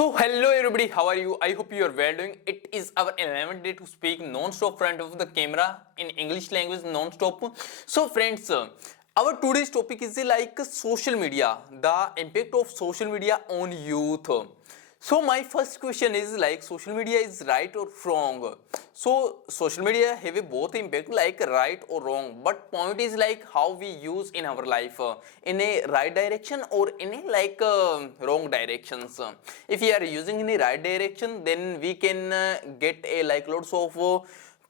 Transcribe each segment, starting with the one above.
So hello everybody, how are you? I hope you are well doing. It is our 11th day to speak non-stop front of the camera in English language non-stop. So friends, our today's topic is like social media, the impact of social media on youth. So my first question is like social media is right or wrong? So social media have a both impact like right or wrong, but point is like how we use in our life in a right direction or in a like wrong directions. If we are using in a right direction, then we can get a like lots of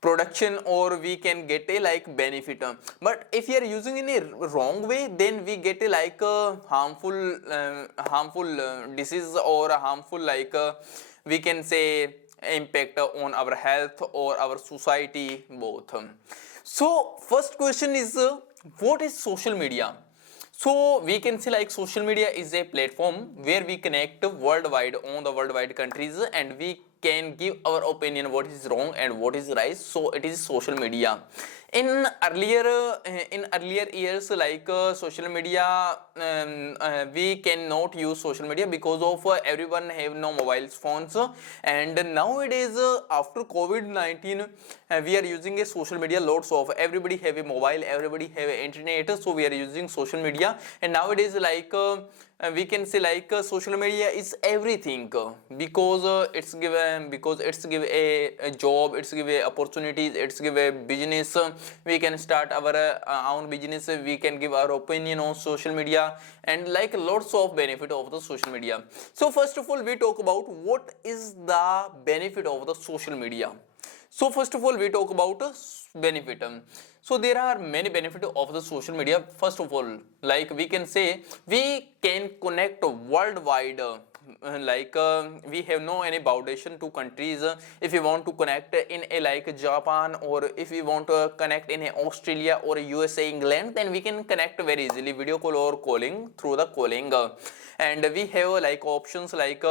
production or we can get a like benefit, but if you are using in a wrong way, then we get a like harmful disease or a harmful like we can say impact on our health or our society both. So first question is what is social media? So we can say like social media is a platform where we connect worldwide on the worldwide countries and we can give our opinion what is wrong and what is right. So it is social media. In earlier years, like social media, we cannot use social media because of everyone have no mobile phones, and nowadays after COVID-19, we are using a social media lots of everybody have a mobile, everybody have a internet, so we are using social media. And nowadays like we can say like social media is everything because it's give a job, it's give a opportunities, it's give a business. We can start our own business, we can give our opinion on social media, and like lots of benefit of the social media. So first of all we talk about what is the benefit of the social media. So first of all we talk about benefit. So there are many benefits of the social media. First of all, like we can say we can connect worldwide, we have no any foundation to countries. If we want to connect in a like Japan, or if we want to connect in a Australia or a USA, England, then we can connect very easily, video call or calling through the calling. And we have like options like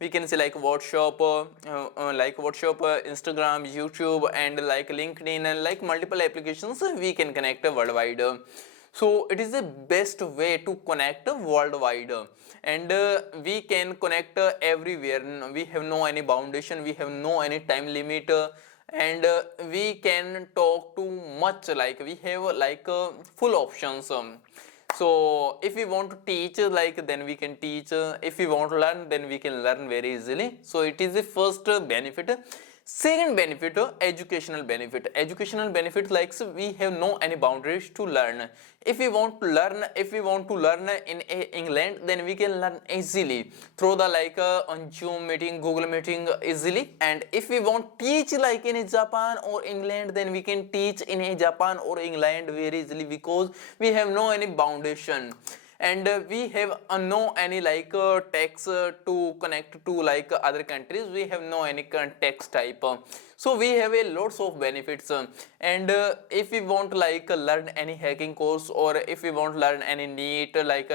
we can say like WhatsApp, Instagram, YouTube, and like LinkedIn, and like multiple applications we can connect worldwide. So it is the best way to connect worldwide, and we can connect everywhere. We have no any foundation, we have no any time limit, and we can talk too much, like we have like full options. So if we want to teach, like then we can teach. If we want to learn, then we can learn very easily. So it is the first benefit. Second benefit, educational benefit. Educational benefit, like so we have no any boundaries to learn. If we want to learn, in England, then we can learn easily through the like on Zoom meeting, Google meeting easily. And if we want teach like in Japan or England, then we can teach in a Japan or England very easily because we have no any foundation. And we have no any like tax to connect to like other countries. We have no any tax type, so we have a lots of benefits. And if we want like learn any hacking course, or if we want learn any NEET like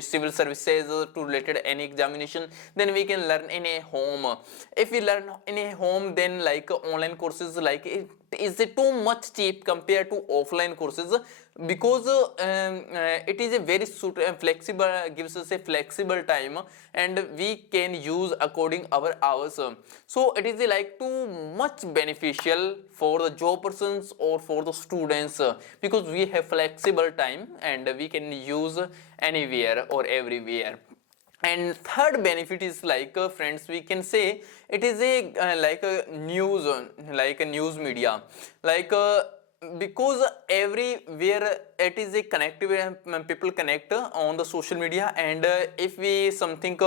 civil services to related any examination, then we can learn in a home. If we learn in a home, then like online courses, like it is too much cheap compared to offline courses, because it is a very flexible, gives us a flexible time, and we can use according our hours. So it is like too much beneficial for the job persons or for the students, because we have flexible time and we can use anywhere or everywhere. And third benefit is like friends, we can say it is a like a news, like a news media, like because everywhere it is a connective, people connect on the social media. And if we something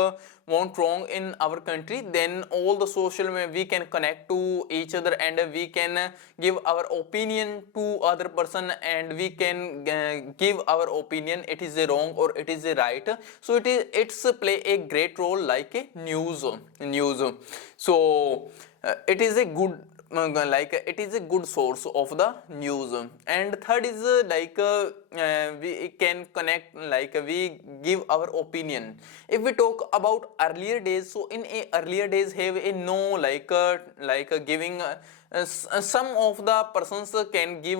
want wrong in our country, then all the social media we can connect to each other, and we can give our opinion to other person, and we can give our opinion, it is a wrong or it is a right. So it's play a great role like a news. So it is a good like it is a good source of the news. And third is we can connect, like we give our opinion. If we talk about earlier days, so in a earlier days have a no giving some of the persons can give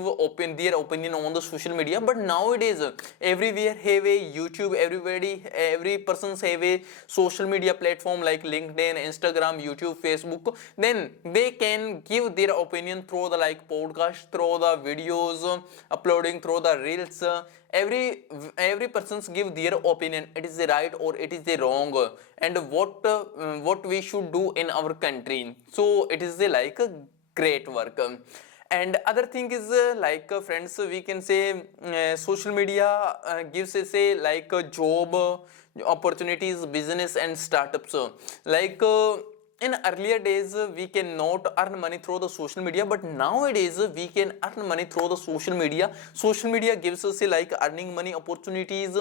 their opinion on the social media, but nowadays everywhere have a YouTube, every persons have a social media platform like LinkedIn, Instagram, YouTube, Facebook. Then they can give their opinion through the like podcast, through the videos, uploading through the reels. Every persons give their opinion, it is the right or it is the wrong, and what we should do in our country. So it is the like a great work. And other thing is friends, we can say social media gives us a like a job opportunities, business and startups. like in earlier days we cannot earn money through the social media, but nowadays we can earn money through the social media. Social media gives us a like earning money opportunities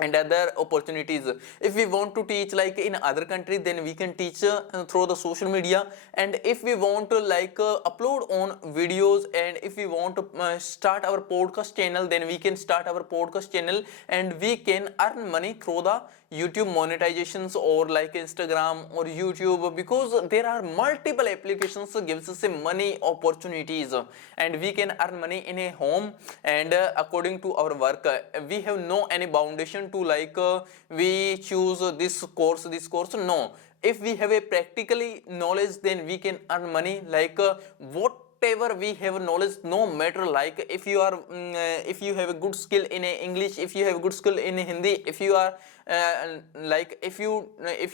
and other opportunities. If we want to teach like in other country, then we can teach through the social media. And if we want to upload on videos, and if we want to start our podcast channel, then we can start our podcast channel and we can earn money through the YouTube monetizations or like Instagram or YouTube, because there are multiple applications gives us a money opportunities, and we can earn money in a home and according to our work. We have no any foundation to we choose this course. No, if we have a practically knowledge, then we can earn money whatever we have knowledge, no matter like if you are if you have a good skill in English, if you have a good skill in Hindi, if you are if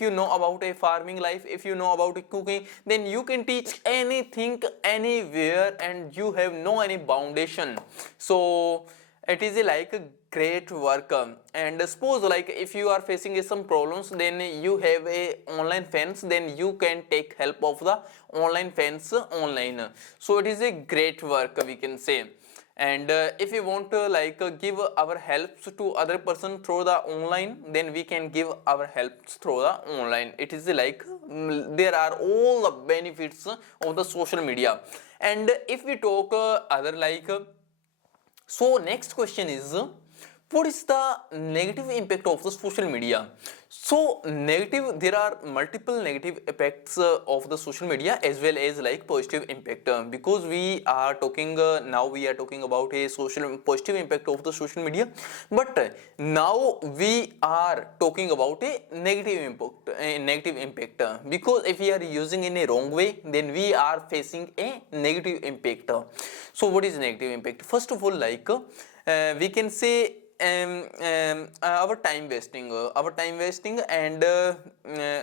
you know about a farming life, if you know about cooking, then you can teach anything anywhere and you have no any foundation. So it is a great work. And suppose like if you are facing some problems, then you have a online fans, then you can take help of the online fans online. So it is a great work, we can say. And if we want to give our helps to other person through the online, then we can give our helps through the online. It is there are all the benefits of the social media. And if we talk other so next question is, what is the negative impact of the social media? So negative, there are multiple negative effects of the social media as well as positive impact, because we are talking now we are talking about a social positive impact of the social media, but now we are talking about a negative impact, because if we are using in a wrong way, then we are facing a negative impact. So what is negative impact? First of all, we can say our time wasting and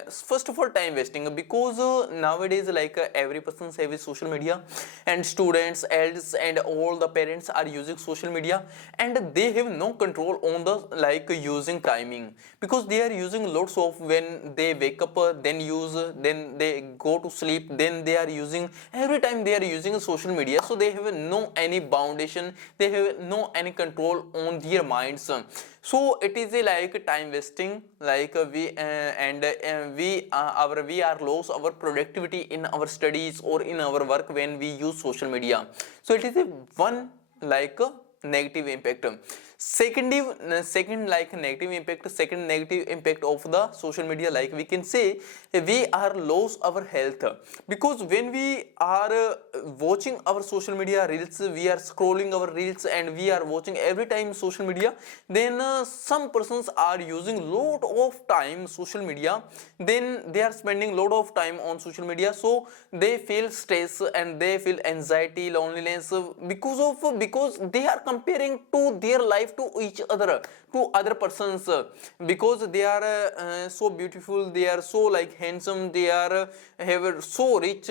first of all time wasting, because nowadays every person have a social media, and students, elders and all the parents are using social media, and they have no control on the using timing, because they are using lots of, when they wake up then use, then they go to sleep, then they are using, every time they are using social media. So they have no any foundation, they have no any control on their minds. So it is a time wasting, we are lose our productivity in our studies or in our work when we use social media. So it is a one negative impact. Second negative impact, second negative impact of the social media, we can say we are lose our health, because when we are watching our social media reels, we are scrolling our reels and we are watching every time social media, then some persons are using lot of time social media, then they are spending lot of time on social media, so they feel stress and they feel anxiety, loneliness, because they are comparing to their life to each other, to other persons, because they are so beautiful, they are so handsome, they are have so rich,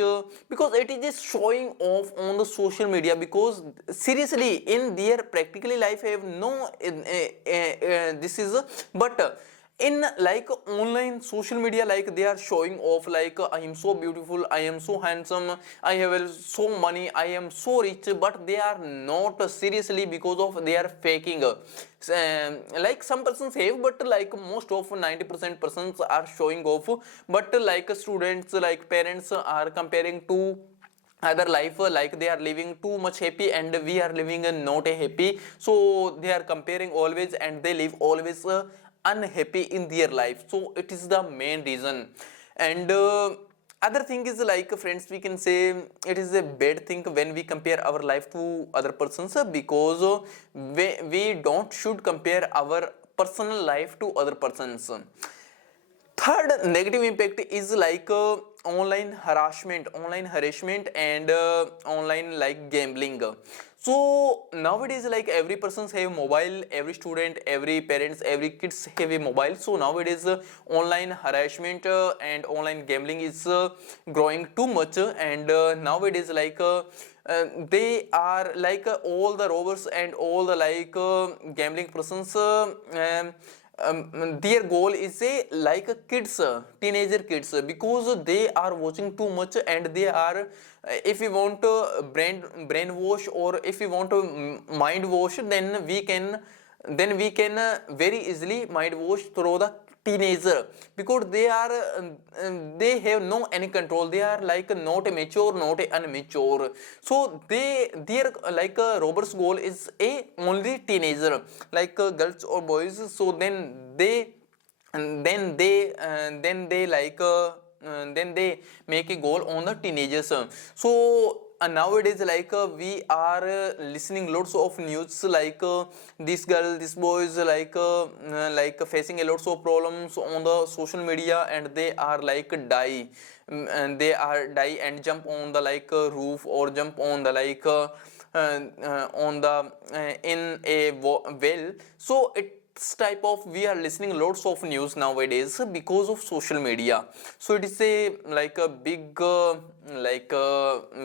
because it is just showing off on the social media, because seriously in their practically life have no this is but in online social media, they are showing off I am so beautiful, I am so handsome, I have so money, I am so rich, but they are not seriously, because of they are faking. Some persons have, but most of 90% persons are showing off, but students, parents are comparing to other life, like they are living too much happy and we are living not a happy, so they are comparing always and they live always unhappy in their life. So it is the main reason. And other thing is like, friends, we can say it is a bad thing when we compare our life to other persons, because we don't should compare our personal life to other persons. Third negative impact is like online harassment and online like gambling. So nowadays like every person's have mobile, every student, every parents, every kids have a mobile. So nowadays online harassment and online gambling is growing too much, and nowadays like they are like all the robbers and all the like gambling persons, their goal is a like a kids, teenager kids, because they are watching too much and they are if we want to brainwash, or if we want to mind wash, then we can very easily mind wash through the teenager, because they are they have no any control, they are like not a mature, not a unmature. So their like robbers goal is a only teenager, like girls or boys. So then they like then they make a goal on the teenagers. So nowadays like we are listening lots of news, like this girl, this boys like facing a lots of problems on the social media, and they are like die, and they are die and jump on the like roof, or jump on the like on the in a well. So it's type of we are listening lots of news nowadays because of social media. So it is a like a big like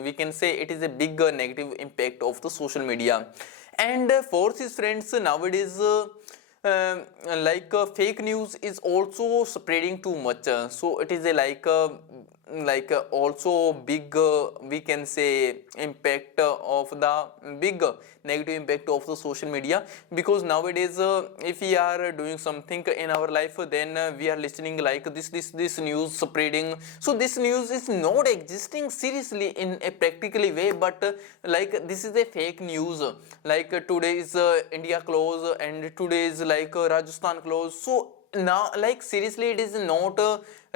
we can say it is a big negative impact of the social media. And fourth is, friends, nowadays like fake news is also spreading too much. So it is a like also big we can say impact of the big negative impact of the social media, because nowadays if we are doing something in our life, then we are listening like this news spreading. So this news is not existing seriously in a practically way, but like this is a fake news, like today is India close, and today is like Rajasthan close. So now like seriously it is not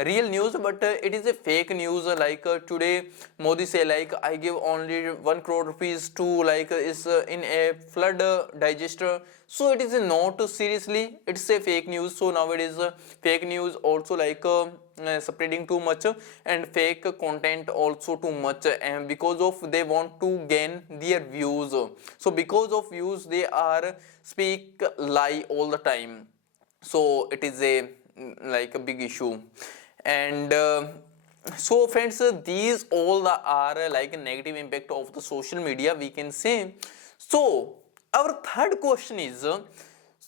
real news, but it is a fake news. Like today Modi say like I give only 1 crore rupees to like is in a flood digester. So it is not seriously, it's a fake news. So nowadays fake news also like spreading too much, and fake content also too much, and because of they want to gain their views. So because of views they are speak lie all the time. So it is a like a big issue. And so friends, these all the are like a negative impact of the social media, we can say. So our third question is,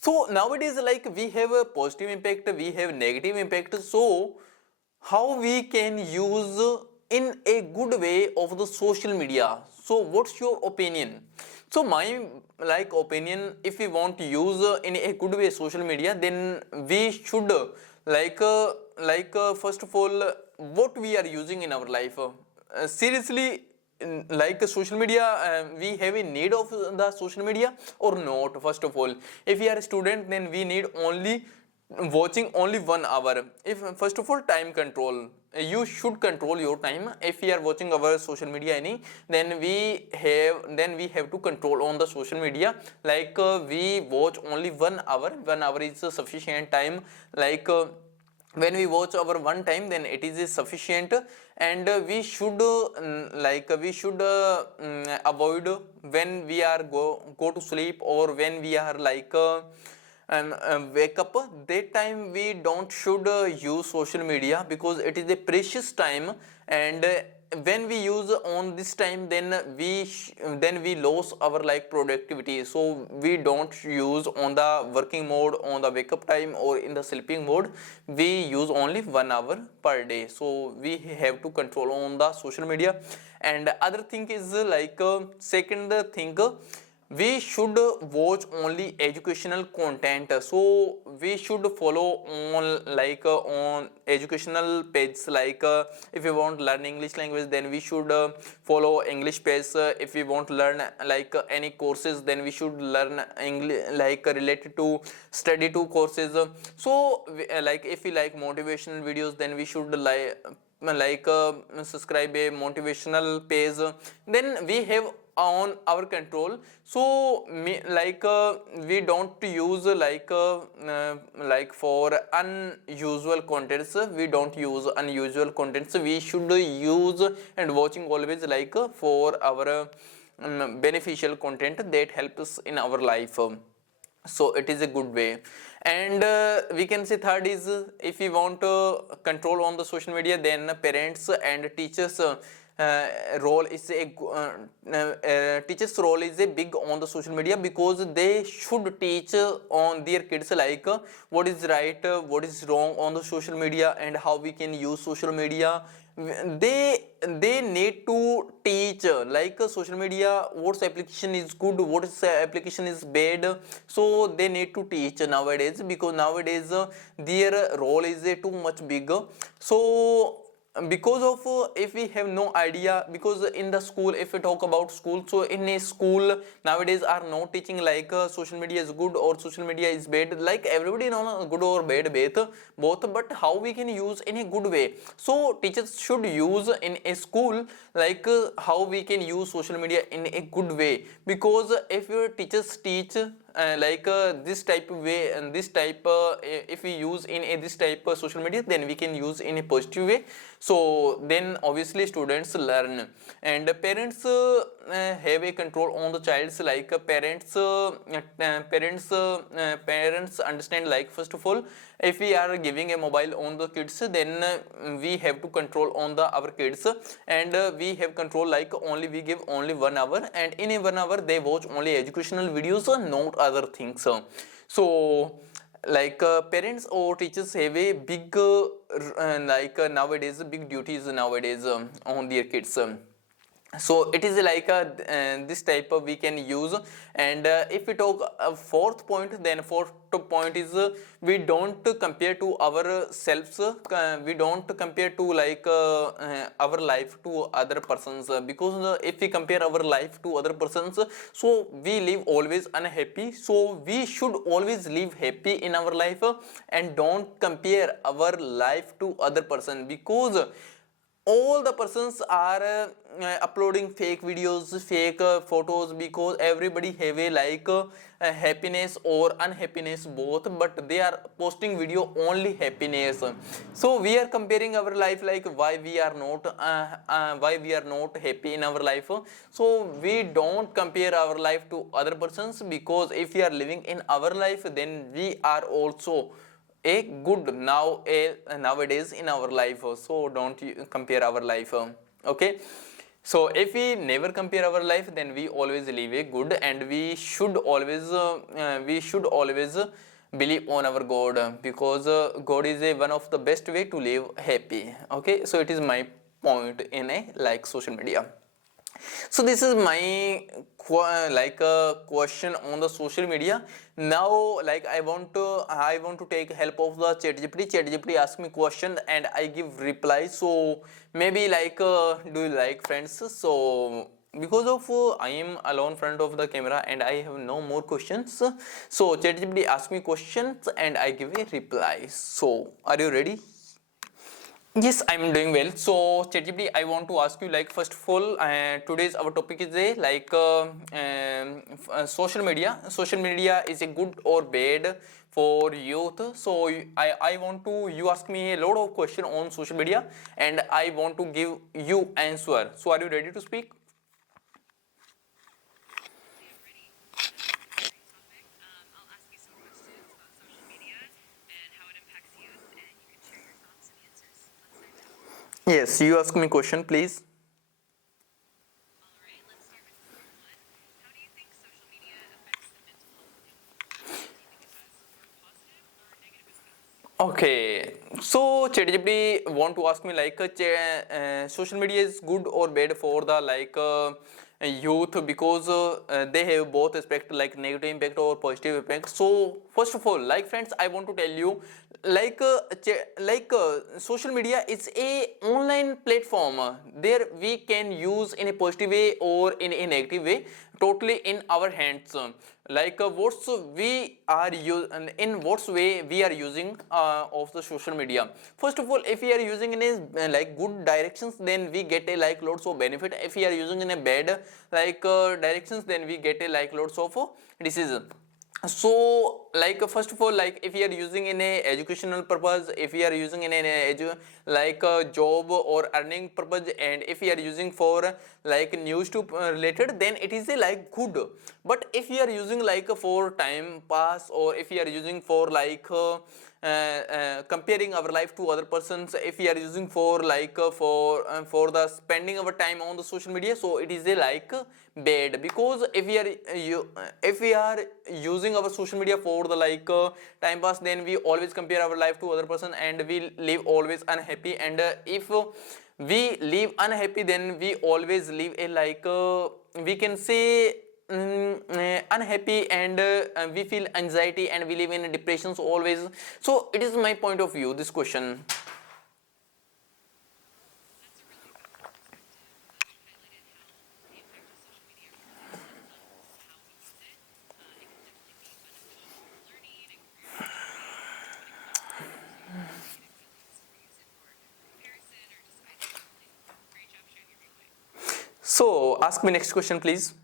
so nowadays like we have a positive impact, we have negative impact. So how we can use in a good way of the social media? So what's your opinion? So my like opinion, if we want to use in a good way social media, then we should first of all what we are using in our life. Seriously, like social media, we have a need of the social media or not? First of all, if we are a student, then we need only watching only 1 hour. If first of all time control, you should control your time. If we are watching our social media any, then we have to control on the social media, like we watch only 1 hour. 1 hour is a sufficient time, like when we watch our one time, then it is sufficient. And we should avoid when we are go to sleep, or when we are like and wake up, that time we don't should use social media, because it is a precious time. And when we use on this time, then we lose our like productivity. So we don't use on the working mode, on the wake up time, or in the sleeping mode. We use only 1 hour per day. So we have to control on the social media. And other thing is like second thing, we should watch only educational content. So we should follow on on educational pages, if we want to learn English language, then we should follow English page. If we want to learn any courses, then we should learn English related to study to courses. So if we like motivational videos, then we should subscribe a motivational page. Then we have on our control. So we don't use for unusual contents, we don't use unusual contents. We should use and watching always for our beneficial content that helps in our life. So it is a good way. And we can say third is, if we want control on the social media, then parents and teachers role is a teachers role is a big on the social media, because they should teach on their kids what is right, what is wrong on the social media, and how we can use social media. They need to teach social media, what application is good, what is application is bad. So they need to teach nowadays, because nowadays their role is too much big. So because of if we have no idea, because in the school, if we talk about school, so in a school nowadays are not teaching social media is good or social media is bad. Everybody know good or bad both, but how we can use in a good way. So teachers should use in a school how we can use social media in a good way. Because if your teachers teach this type of way, and this type if we use in a this type of social media, then we can use in a positive way. So then obviously students learn. And parents have a control on the child's parents understand, first of all, if we are giving a mobile on the kids, then we have to control on the our kids. And we have control only we give only 1 hour, and in a 1 hour they watch only educational videos, not other things. So parents or teachers have a big nowadays big duties nowadays on their kids. So it is this type of we can use. And if we talk fourth point, then fourth point is we don't compare to ourselves, we don't compare to our life to other persons, because if we compare our life to other persons, so we live always unhappy. So we should always live happy in our life, and don't compare our life to other person, because all the persons are uploading fake videos, fake photos, because everybody have a happiness or unhappiness both, but they are posting video only happiness. So we are comparing our life, why we are not happy in our life. So we don't compare our life to other persons, because if we are living in our life, then we are also a good nowadays in our life. So don't compare our life. Okay, so if we never compare our life, then we always live a good, and we should always believe on our God, because God is a one of the best way to live happy. Okay, so it is my point in a social media. So this is my question on the social media. Now I want to take help of the ChatGPT ask me question and I give reply. So maybe do you like friends? So because of I am alone front of the camera and I have no more questions, so ChatGPT ask me questions and I give a reply. So are you ready? Yes, I'm doing well. So, ChatGPT, I want to ask you, first of all, today's our topic is a social media. Social media is a good or bad for youth. So, I want to you ask me a lot of question on social media, and I want to give you answer. So, are you ready to speak? Yes, you ask me question, please. Okay, so ChatGPT want to ask me social media is good or bad for the youth, because they have both aspect, like negative impact or positive impact. So first of all, like friends, I want to tell you, social media is a online platform, there we can use in a positive way or in a negative way, totally in our hands. What's we are in what's way we are using of the social media. First of all, if we are using in a good directions, then we get a lots of benefit. If we are using in a bad directions, then we get a lots of disease. So first of all, if we are using in a educational purpose, if we are using in an a job or earning purpose, and if we are using for news to related, then it is a good. But if we are using for time pass, or if we are using for comparing our life to other persons, if we are using for for the spending our time on the social media, so it is a bad. Because if we are using our social media for the time pass, then we always compare our life to other person, and we live always unhappy. And if we live unhappy, then we always live a we can say unhappy, and we feel anxiety, and we live in depressions always. So it is my point of view, this question. So ask me next question, please.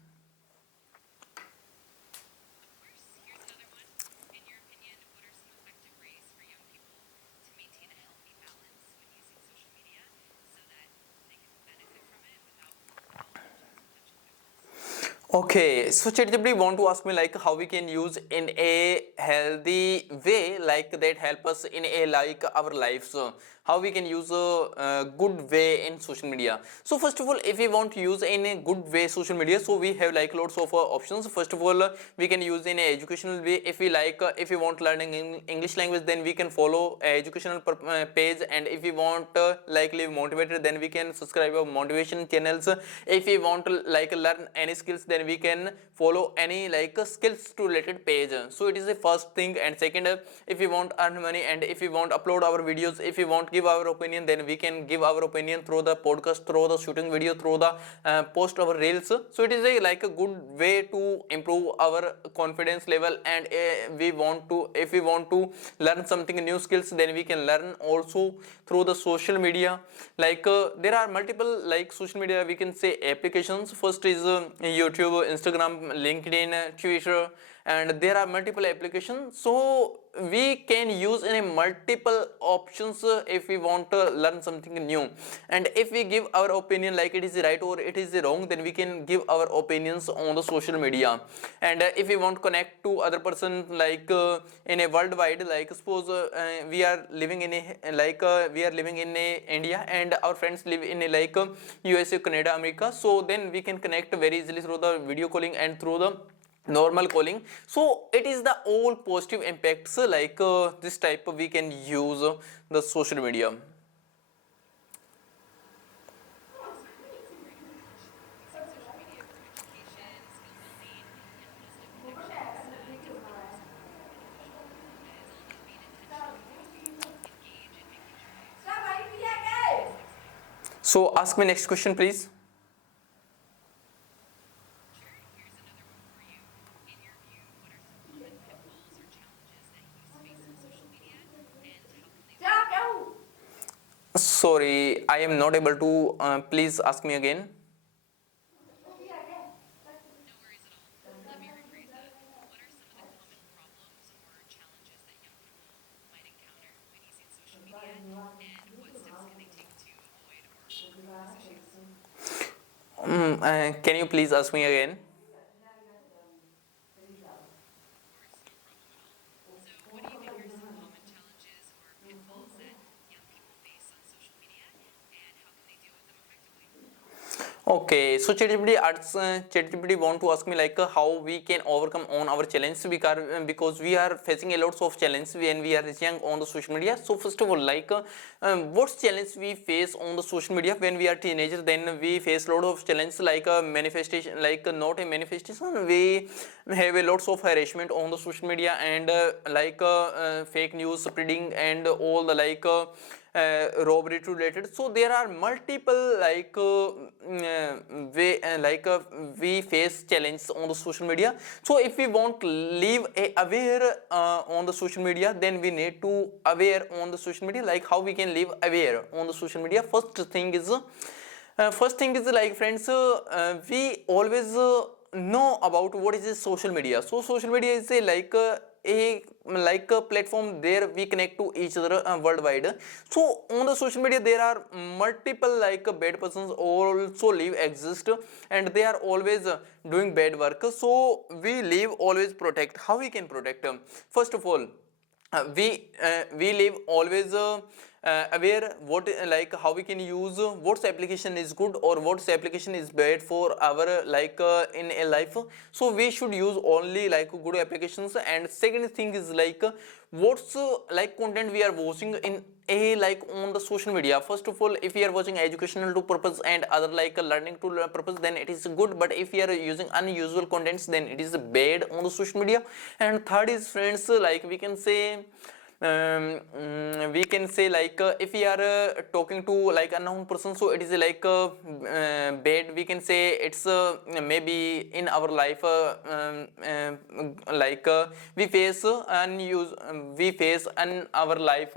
Okay, so ChatGPT want to ask me how we can use in a healthy way, that help us in a our lives. How we can use a good way in social media. So first of all, if we want to use in a good way social media, so we have lots of options. First of all, we can use in a educational way. If we if we want learning in English language, then we can follow a educational page. And if we want live motivated, then we can subscribe our motivation channels. If we want to learn any skills, then we can follow any skills to related page. So it is the first thing. And second, if we want earn money, and if we want upload our videos, if we want give our opinion, then we can give our opinion through the podcast, through the shooting video, through the post our reels. So it is a a good way to improve our confidence level. And we want to, if we want to learn something new skills, then we can learn also through the social media. There are multiple social media, we can say, applications. First is YouTube, Instagram, LinkedIn, Twitter, and there are multiple applications. So we can use in a multiple options if we want to learn something new. And if we give our opinion it is right or it is wrong, then we can give our opinions on the social media. And if we want to connect to other person in a worldwide, suppose we are living in a we are living in a India, and our friends live in a USA, Canada, America. So then we can connect very easily through the video calling and through the normal calling. So it is the all positive impacts this type we can use the social media. So ask me next question, please. Sorry, I am not able to. Please ask me again. Can you please ask me again? Okay, so ChatGPT want to ask me like how we can overcome on our challenge because we are facing a lots of challenge when we are young on the social media. So first of all, what's challenge we face on the social media when we are teenager? Then we face lot of challenge like a manifestation, not a manifestation. We have a lots of harassment on the social media and fake news spreading and all the robbery related. So there are multiple way we face challenges on the social media. So if we want to live a aware on the social media, then we need to aware on the social media, like how we can live aware on the social media. First thing is like friends, we always know about what is this social media. So social media is a platform there we connect to each other worldwide. So on the social media there are multiple bad persons also live exist, and they are always doing bad work. So we live always protect. How we can protect? First of all, we live always aware what how we can use what's application is good or what's application is bad for our in a life. So we should use only good applications. And second thing is what's content we are watching in a on the social media. First of all, if we are watching educational to purpose and other learning to learn purpose, then it is good. But if we are using unusual contents, then it is bad on the social media. And third is friends, we can say if we are talking to unknown person, so it is bad. We can say it's maybe in our life we face we face in our life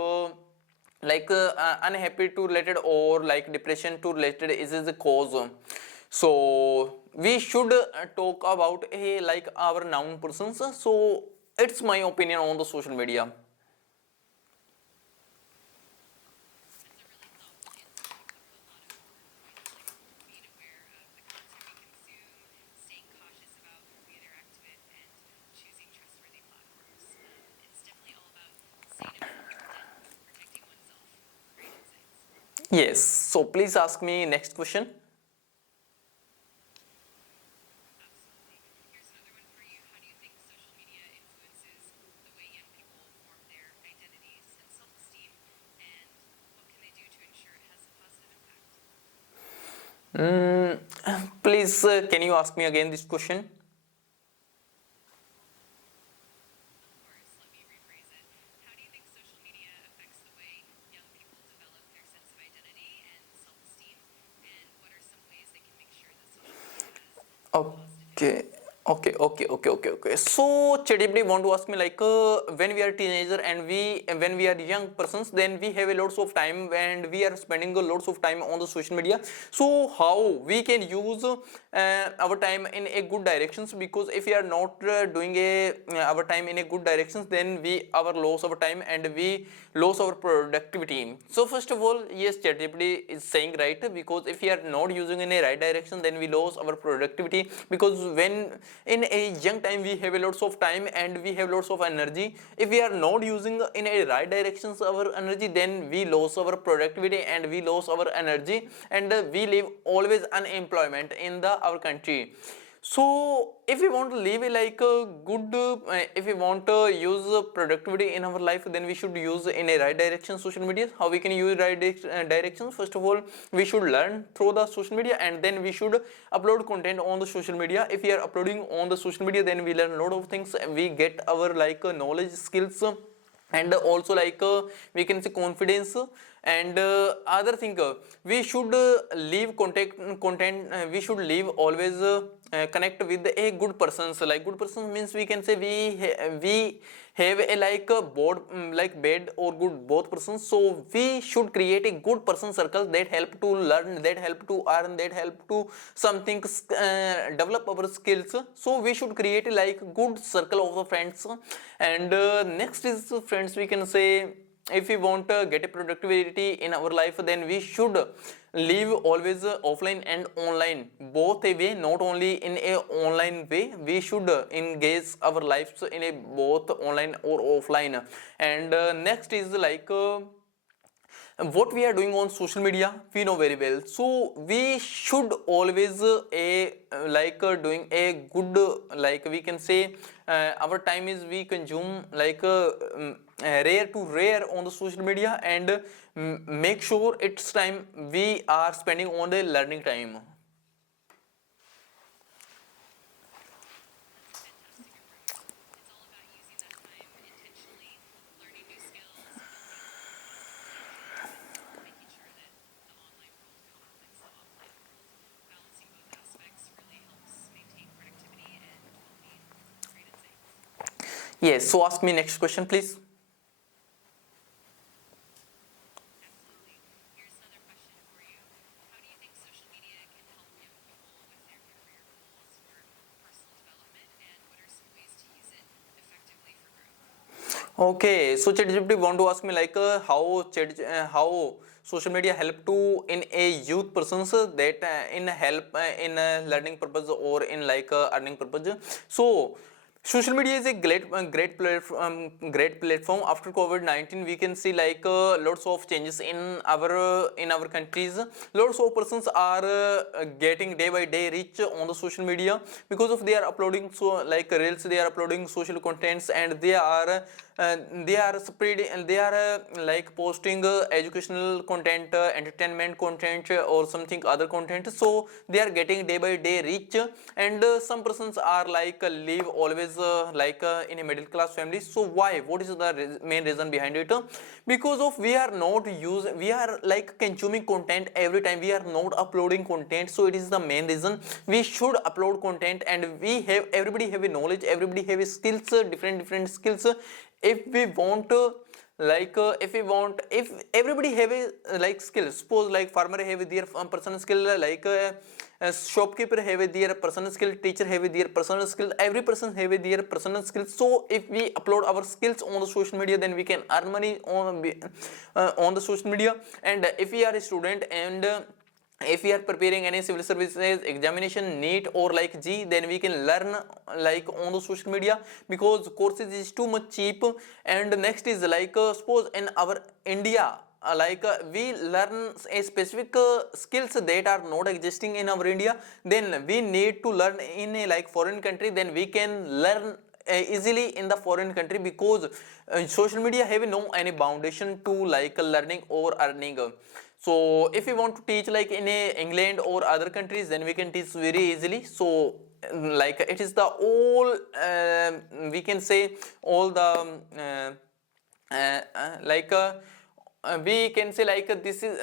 unhappy to related or depression to related is the cause. So we should talk about a our noun persons. So it's my opinion on the social media. Yes, so please ask me next question. Mm, please, can you ask me again this question? Okay. Okay. So ChatGPT want to ask me when we are teenager and when we are young persons, then we have a lots of time and we are spending a lots of time on the social media. So how we can use our time in a good directions? Because if we are not doing our time in a good directions, then we our lose our time and we lose our productivity. So first of all, yes, ChatGPT is saying right, because if we are not using in a right direction, then we lose our productivity. Because when in a young time we have a lots of time and we have lots of energy, if we are not using in a right directions our energy, then we lose our productivity and we lose our energy, and we live always unemployment in the our country. So if we want to live a good if we want to use productivity in our life, then we should use in a right direction social media. How we can use directions? First of all, we should learn through the social media, and then we should upload content on the social media. If we are uploading on the social media, then we learn a lot of things. We get our knowledge, skills, and also we can say confidence. And other thing, we should leave content we should leave always connect with a good persons. Like good persons means we can say we have a both bad or good both persons. So we should create a good person circle that help to learn, that help to earn, that help to something develop our skills. So we should create a good circle of the friends. And next is friends, we can say if we want to get a productivity in our life, then we should live always offline and online both a way, not only in a online way. We should engage our lives in a both online or offline. And next is what we are doing on social media, we know very well. So we should always doing a good, like we can say, our time is we consume rare to rare on the social media, and make sure it's time we are spending on the learning time. Yes, so ask me next question, please. Okay, so ChatGPT want to ask me like how social media help to in a youth persons that in help in learning purpose or in earning purpose. So social media is a great platform. After COVID-19, we can see lots of changes in our countries. Lots of persons are getting day by day rich on the social media because of they are uploading so like reels, they are uploading social contents, and they are spreading, and they are posting educational content, entertainment content, or something other content. So they are getting day by day rich, and some persons are live always in a middle class family. So why, what is the main reason behind it? Because of we are consuming content every time, we are not uploading content. So it is the main reason we should upload content, and we have everybody have a knowledge, everybody have a skills, different skills. If we want if everybody have a skill, suppose farmer have their personal skill, shopkeeper have their personal skill, teacher have their personal skill, every person have their personal skills. So if we upload our skills on the social media, then we can earn money on the social media. And if we are a student, and if we are preparing any civil services examination, NEET or G, then we can learn on the social media, because courses is too much cheap. And next is suppose in our India, we learn a specific skills that are not existing in our India, then we need to learn in a foreign country, then we can learn easily in the foreign country, because social media have no any foundation to learning or earning. So if we want to teach in a England or other countries, then we can teach very easily. So it is the all we can say all the we can say this is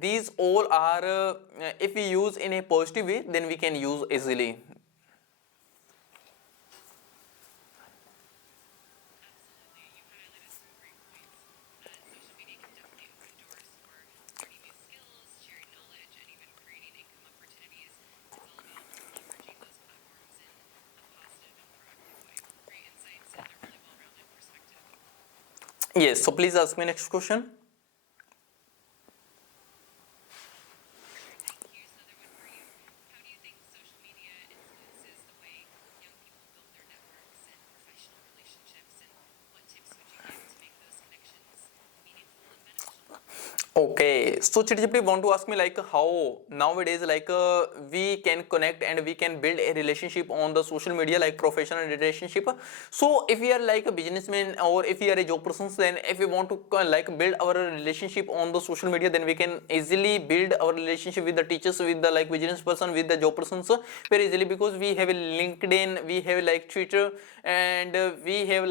these all are if we use in a positive way, then we can use easily. Yes, so please ask me next question. Okay, so ChatGPT want to ask me how nowadays we can connect and we can build a relationship on the social media, like professional relationship. So if we are a businessman, or if we are a job person, then if we want to build our relationship on the social media, then we can easily build our relationship with the teachers, with the business person, with the job persons very easily, because we have a LinkedIn, we have Twitter, and we have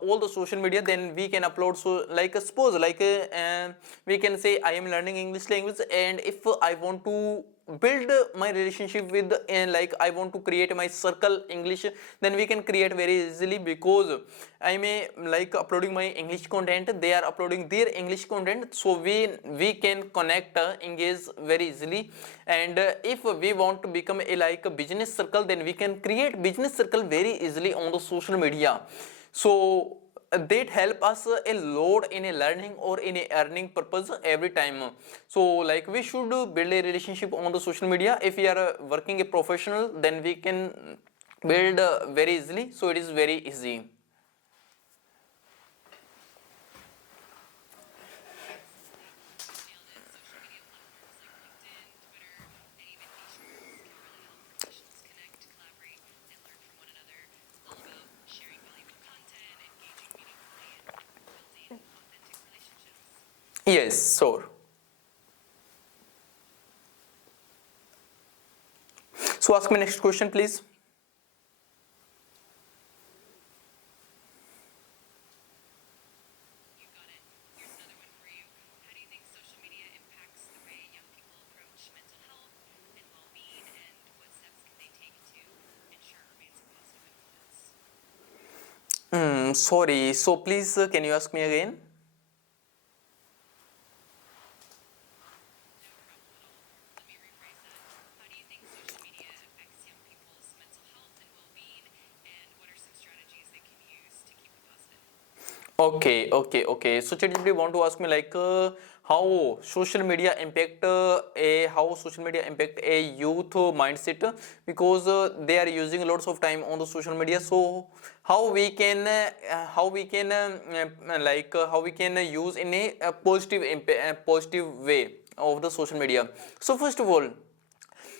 all the social media. Then we can upload, so suppose we can say I am learning English language, and if I want to build my relationship with and I want to create my circle English, then we can create very easily, because I may uploading my English content, they are uploading their English content. So we can connect, engage very easily. And if we want to become a business circle, then we can create business circle very easily on the social media. So that help us a lot in a learning or in a earning purpose every time. So we should build a relationship on the social media. If we are working a professional, then we can build very easily. So it is very easy. Yes, sure. So ask me next question, please. Sorry. So please, can you ask me again? Okay. So ChatGPT want to ask me like how social media impact a youth mindset, because they are using lots of time on the social media. So how we can how we can use in a positive positive way of the social media. So first of all,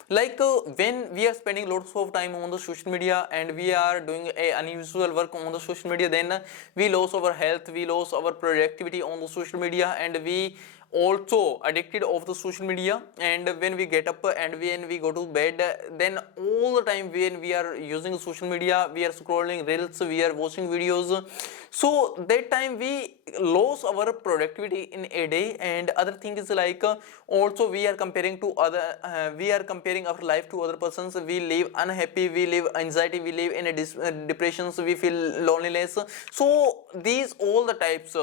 like when we are spending lots of time on the social media and we are doing a unusual work on the social media, then we lose our health, we lose our productivity on the social media, and we also addicted of the social media. And when we get up and when we go to bed, then all the time when we are using social media, we are scrolling reels, we are watching videos. So that time we lose our productivity in a day. And other thing is like also we are comparing to other we are comparing our life to other persons. We live unhappy, we live anxiety, we live in a depressions, we feel loneliness. So these all the types.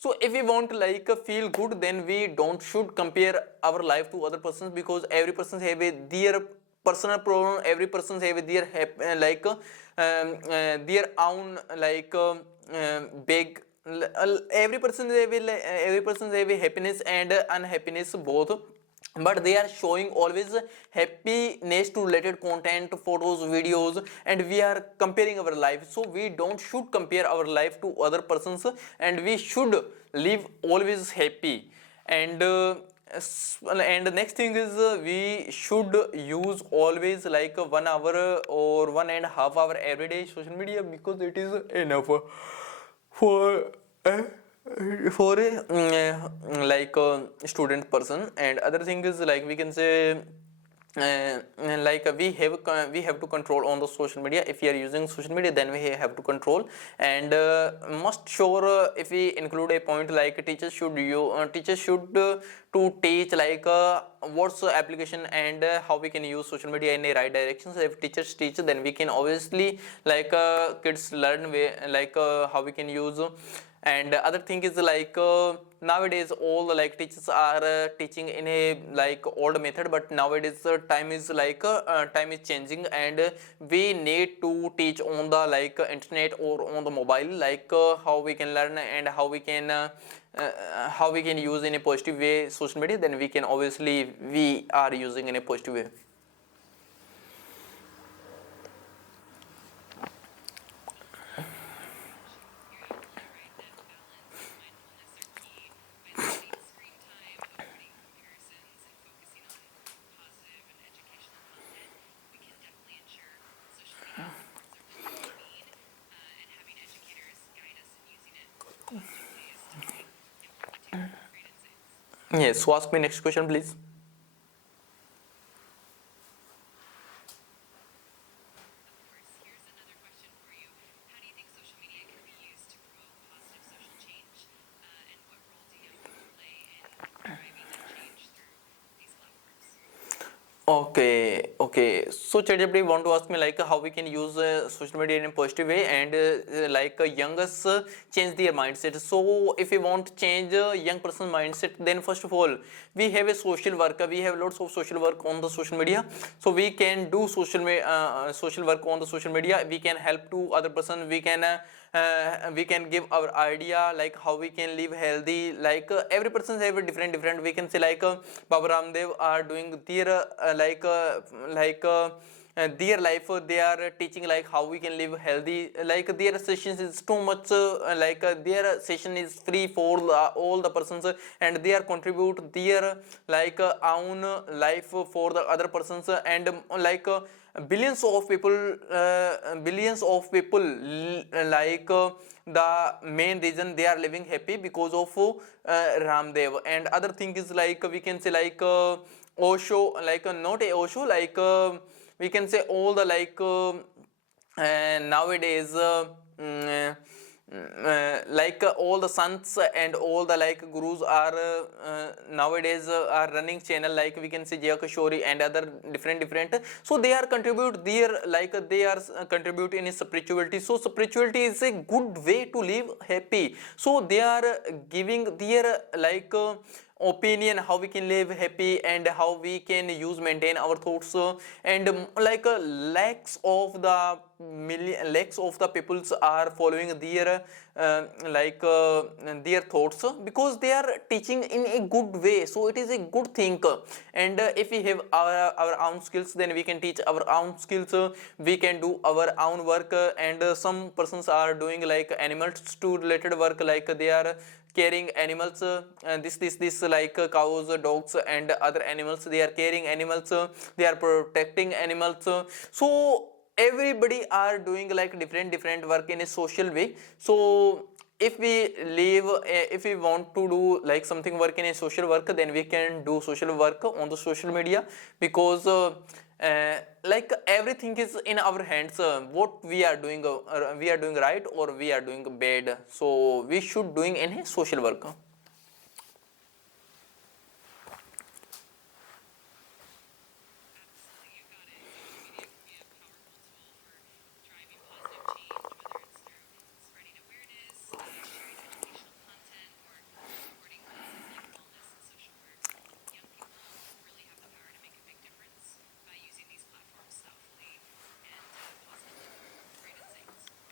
So if we want to like feel good, then we don't should compare our life to other persons, because every person have a their personal problem, every person have their their own big every person have a happiness and unhappiness both, but they are showing always happiness to related content, photos, videos, and we are comparing our life. So we don't should compare our life to other persons, and we should live always happy. And and the next thing is we should use always like 1 hour or 1.5 hour every day social media, because it is enough for uh, student person. And other thing is like we can say we have to control on the social media. If we are using social media, then we have to control. And must sure if we include a point like teachers should to teach like what's the application and how we can use social media in a right direction. So if teachers teach, then we can obviously like kids learn way like how we can use. And other thing is like nowadays all the like teachers are teaching in a like old method, but nowadays time is changing, and we need to teach on the like internet or on the mobile, like how we can learn and how we can use in a positive way social media. Then we can obviously we are using in a positive way. Yes, so ask me next question, please. Okay. So ChatGPT want to ask me like how we can use social media in a positive way, and youngest change their mindset. So if we want to change young person mindset, then first of all we have a social work. We have lots of social work on the social media. So we can do social work on the social media. We can help to other person. We can give our idea like how we can live healthy. Like every person have a different, we can say like Baba Ramdev are doing their their life, they are teaching like how we can live healthy, like their sessions is too much their session is free for all the persons, and they are contribute their own life for the other persons, and billions of people the main reason they are living happy because of Ramdev. And other thing is like we can say like Osho, not a Osho, we can say all the nowadays all the sons and all the gurus are nowadays are running channel, like we can say Jaya Kishori and other different, so they are contribute their they are contribute in spirituality. So spirituality is a good way to live happy, so they are giving their opinion how we can live happy and how we can use maintain our thoughts, and lakhs of the peoples are following their their thoughts, because they are teaching in a good way, so it is a good thing. And if we have our own skills, then we can teach our own skills, we can do our own work, and some persons are doing like animals to related work, like they are caring animals, this cows, dogs and other animals, they are caring animals, they are protecting animals, so everybody are doing like different work in a social way. So if we live if we want to do like something work in a social work, then we can do social work on the social media, because everything is in our hands, what we are doing right or we are doing bad, so we should doing in a social work.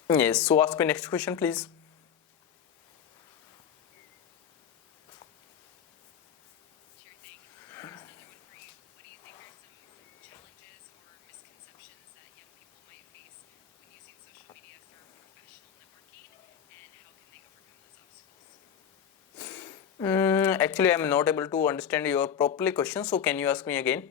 Yes, so ask me next question please. Actually, I'm not able to understand your properly question, so can you ask me again?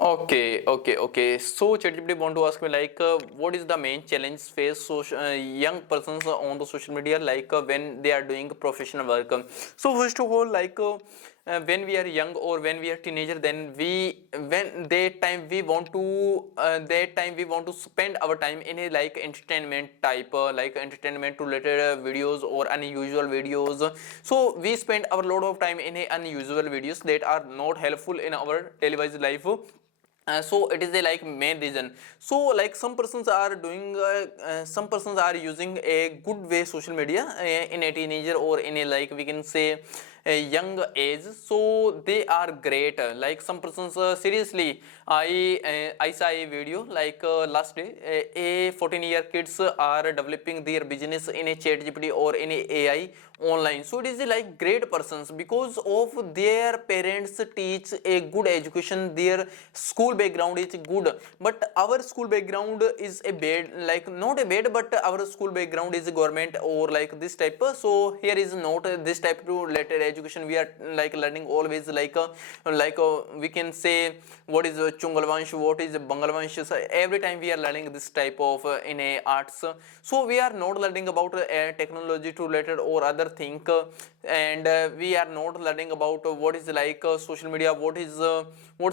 Okay. So ChatGPT want to ask me what is the main challenge face young persons on the social media when they are doing professional work. So first of all when we are young or when we are teenager, then we want to spend our time in a entertainment type entertainment related videos or unusual videos. So we spend our lot of time in a unusual videos that are not helpful in our televised life. So it is a main reason. So some persons are doing some persons are using a good way social media in a teenager or in a we can say a young age, so they are great. Some persons seriously, I saw a video last day, a 14-year kids are developing their business in a chat gpt or in a AI online. So it is great persons because of their parents teach a good education, their school background is good, but our school background is a bad, not a bad, but our school background is a government or this type. So here is not this type to related education, we are learning always we can say what is chungalvansh, what is bangalvansh. So every time we are learning this type of in a arts, so we are not learning about technology to related or other thing, and we are not learning about what is social media, what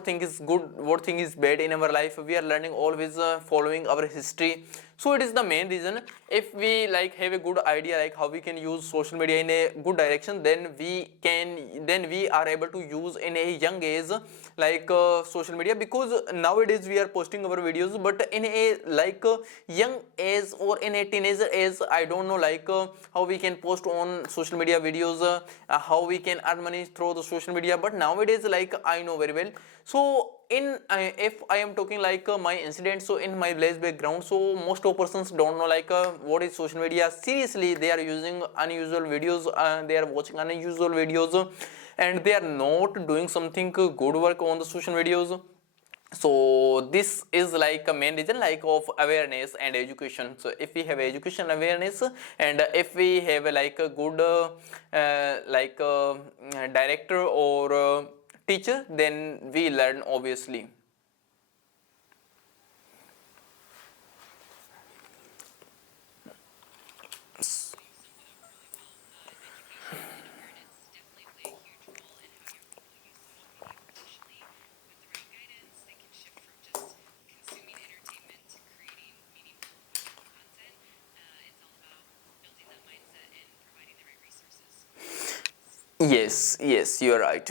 thing is good, what thing is bad in our life. We are learning always following our history. So it is the main reason. If we like have a good idea like how we can use social media in a good direction, then we are able to use in a young age like social media, because nowadays we are posting our videos, but in a like young age or in a teenager age, I don't know like how we can post on social media videos, how we can earn money through the social media. But nowadays like I know very well. So in if I am talking like my incident, so in my village background, so most of persons don't know like what is social media. Seriously, they are using unusual videos, they are watching unusual videos, and they are not doing something good work on the social videos. So this is like a main reason like of awareness and education. So if we have education awareness, and if we have like a good director or teacher, then we learn obviously. Yes, yes, you're right.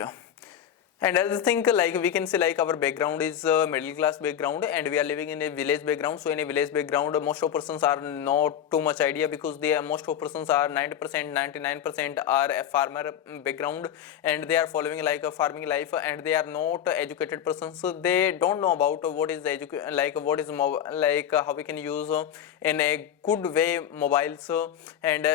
And I think like we can say like our background is middle class background, and we are living in a village background. So in a village background, most of persons are not too much idea, because they are most of persons are 90%, 99% are a farmer background, and they are following like a farming life, and they are not educated persons. So they don't know about what is the like what is like how we can use in a good way mobiles, and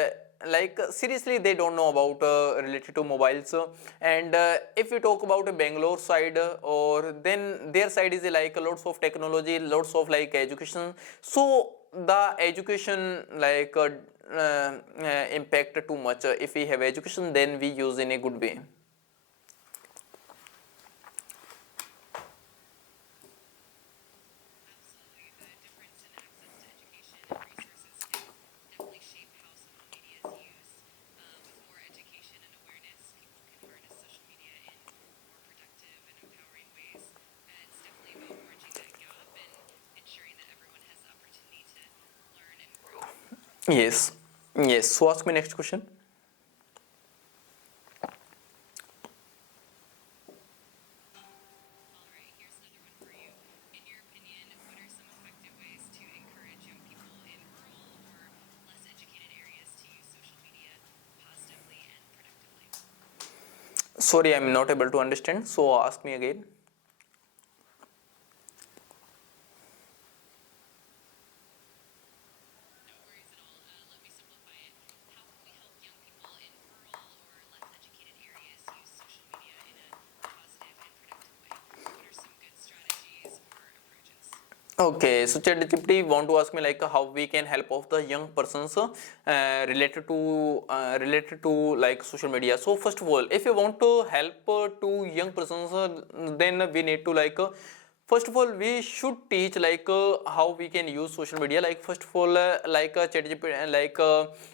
like seriously they don't know about related to mobiles, and if we talk about a Bangalore side, or then their side is like lots of technology, lots of like education. So the education like impact too much. If we have education, then we use in a good way. Yes, yes, so ask me next question. Sorry, I'm not able to understand, so ask me again. Okay, so ChatGPT want to ask me like how we can help of the young persons related to like social media. So first of all, if you want to help to young persons, then we need to like first of all we should teach like how we can use social media. Like first of all, like ChatGPT, like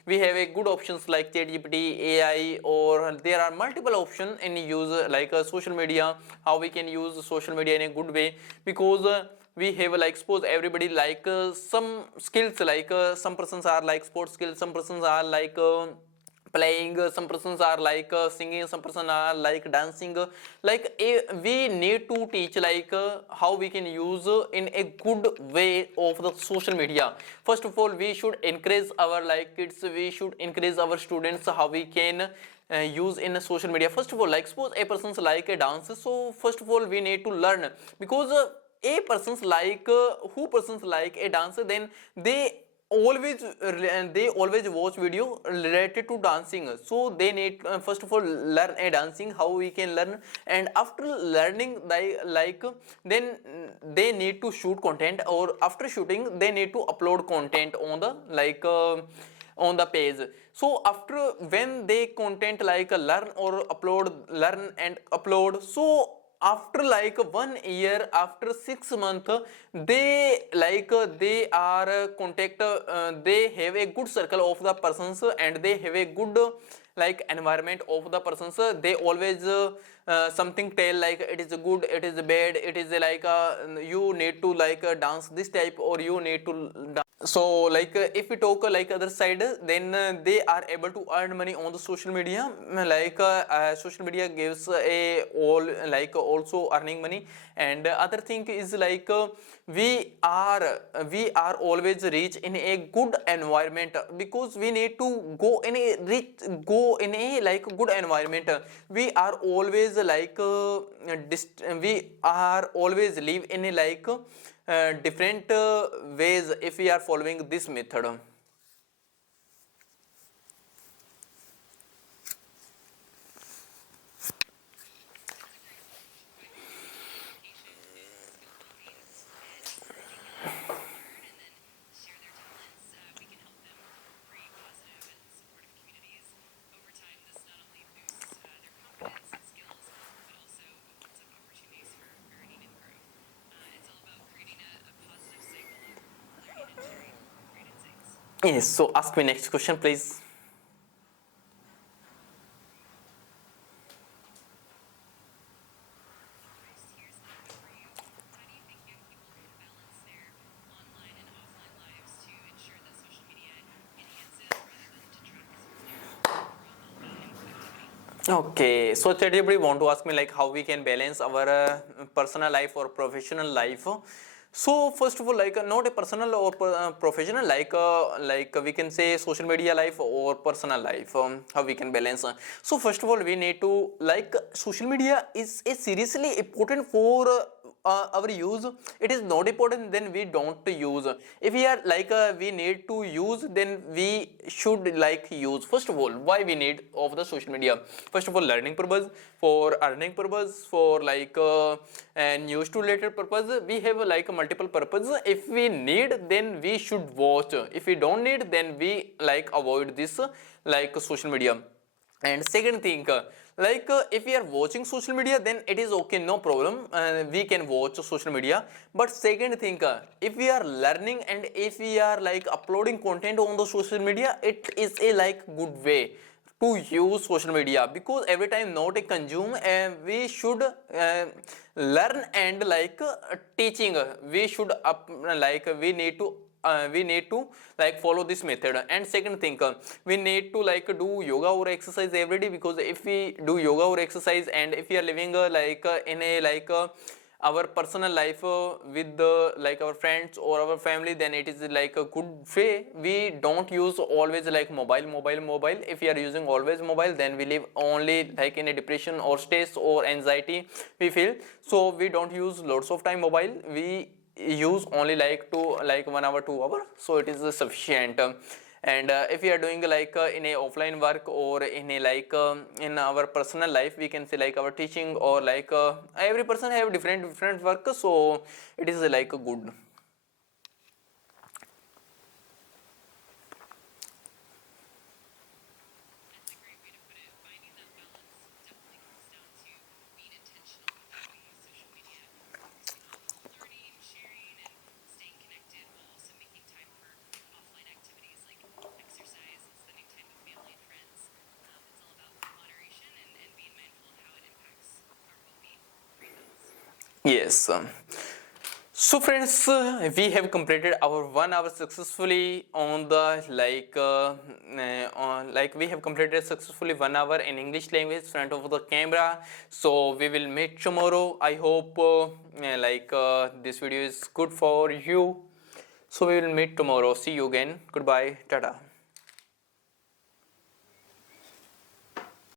we have a good options like ChatGPT, AI, or there are multiple options in use like social media. How we can use social media in a good way, because we have like suppose everybody like some skills, like some persons are like sports skills, some persons are like playing, some persons are like singing, some person are like dancing, like we need to teach like how we can use in a good way of the social media. First of all, we should encourage our like kids, we should encourage our students how we can use in social media. First of all, like suppose a person's like a dance, so first of all we need to learn, because a persons like who persons like a dancer, then always they always watch video related to dancing. So they need first of all learn a dancing, how we can learn, and after learning like then they need to shoot content, or after shooting they need to upload content on the like on the page. So after when they content like learn or upload, learn and upload, so after like 1 year, after 6 months, they like they are contact, they have a good circle of the persons, and they have a good like environment of the persons, they always something tell like it is good, it is bad, it is like you need to like dance this type, or you need to so like if we talk like other side, then they are able to earn money on the social media. Like social media gives a all like also earning money. And other thing is like we are always reach in a good environment, because we need to go in a rich, go in a like good environment. We are always like we are always live in a like different ways if we are following this method. Yes, so ask me next question, please. Okay, so ChatGPT want to ask me like how we can balance our personal life or professional life. So first of all, like not a personal or professional, like we can say social media life or personal life. How we can balance. So first of all, we need to like social media is a seriously important for our use. It is not important, then we don't use. If we are like we need to use, then we should like use. First of all, why we need of the social media? First of all, learning purpose, for earning purpose, for like and news to related purpose. We have like multiple purpose. If we need, then we should watch. If we don't need, then we like avoid this like social media. And second thing, like if we are watching social media, then it is okay, no problem, we can watch social media. But second thing, if we are learning and if we are like uploading content on the social media, it is a like good way to use social media, because every time not a consume, we should learn. And like teaching, we should up like we need to like follow this method. And second thing, we need to like do yoga or exercise every day, because if we do yoga or exercise, and if we are living like in a like our personal life with like our friends or our family, then it is like a good way. We don't use always like mobile. If we are using always mobile, then we live only like in a depression or stress or anxiety we feel. So we don't use lots of time mobile, we use only like to like 1 hour 2 hour, so it is sufficient. And if we are doing like in a offline work, or in a like in our personal life, we can say like our teaching, or like every person have different work, so it is like a good. Yes. So friends, we have completed our 1 hour successfully on the like on like we have completed successfully 1 hour in English language front of the camera. So we will meet tomorrow. I hope like this video is good for you. So we will meet tomorrow. See you again. Goodbye. Tata.